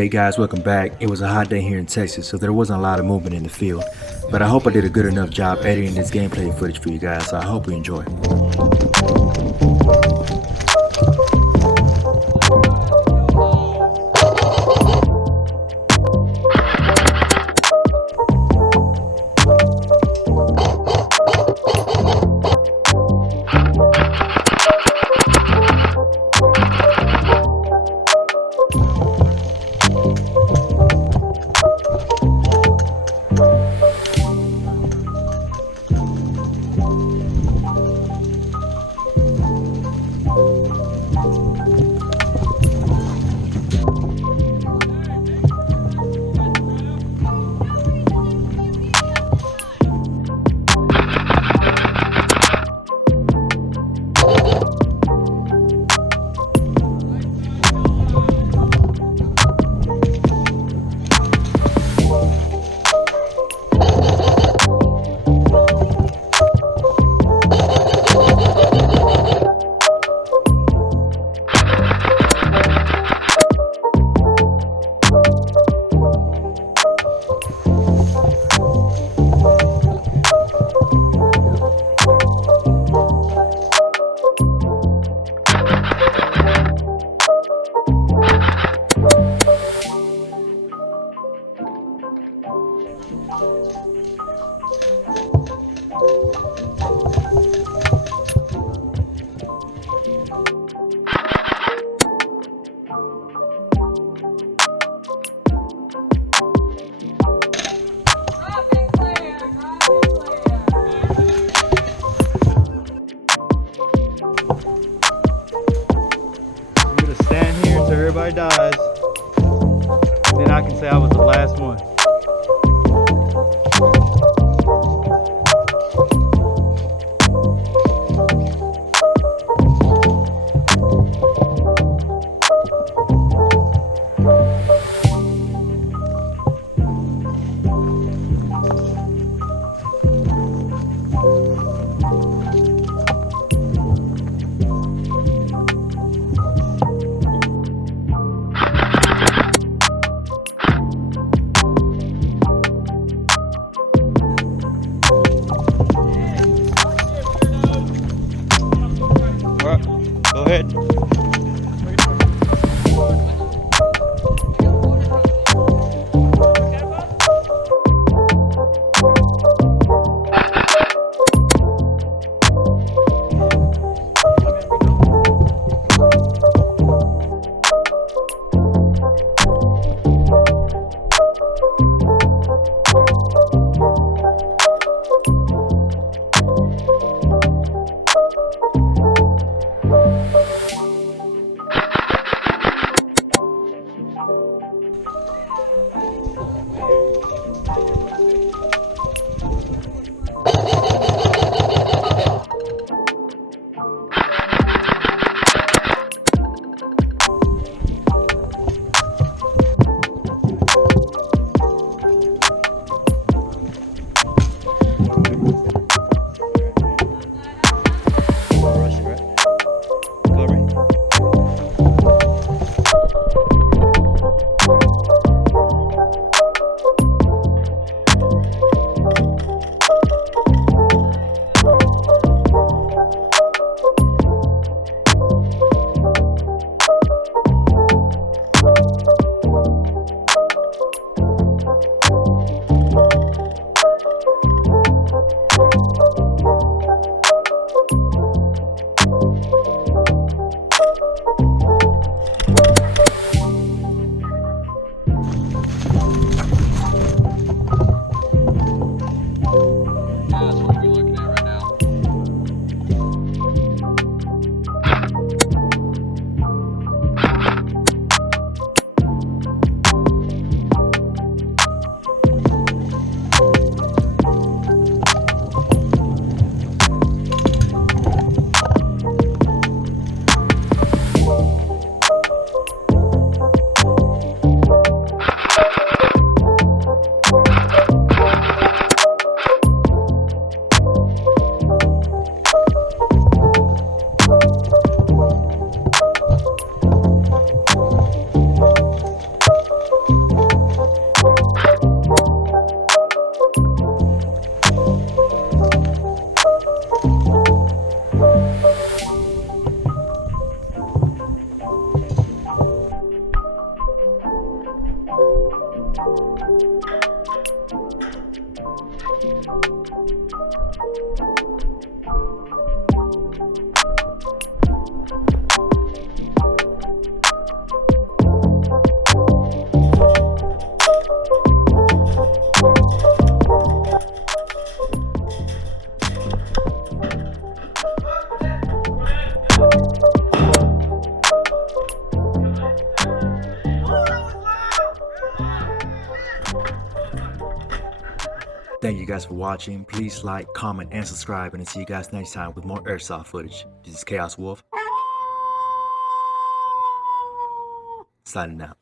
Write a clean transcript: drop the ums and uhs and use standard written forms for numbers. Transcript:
Hey guys, welcome back. It was a hot day here in Texas, so there wasn't a lot of movement in the field. But I hope I did a good enough job editing this gameplay footage for you guys, so I hope you enjoy. Stand here until everybody dies. Then I can say I was the last one. Go ahead. Thank you guys for watching. Please like, comment, and subscribe, and I'll see you guys next time with more airsoft footage. This is Chaos Wolf, signing out.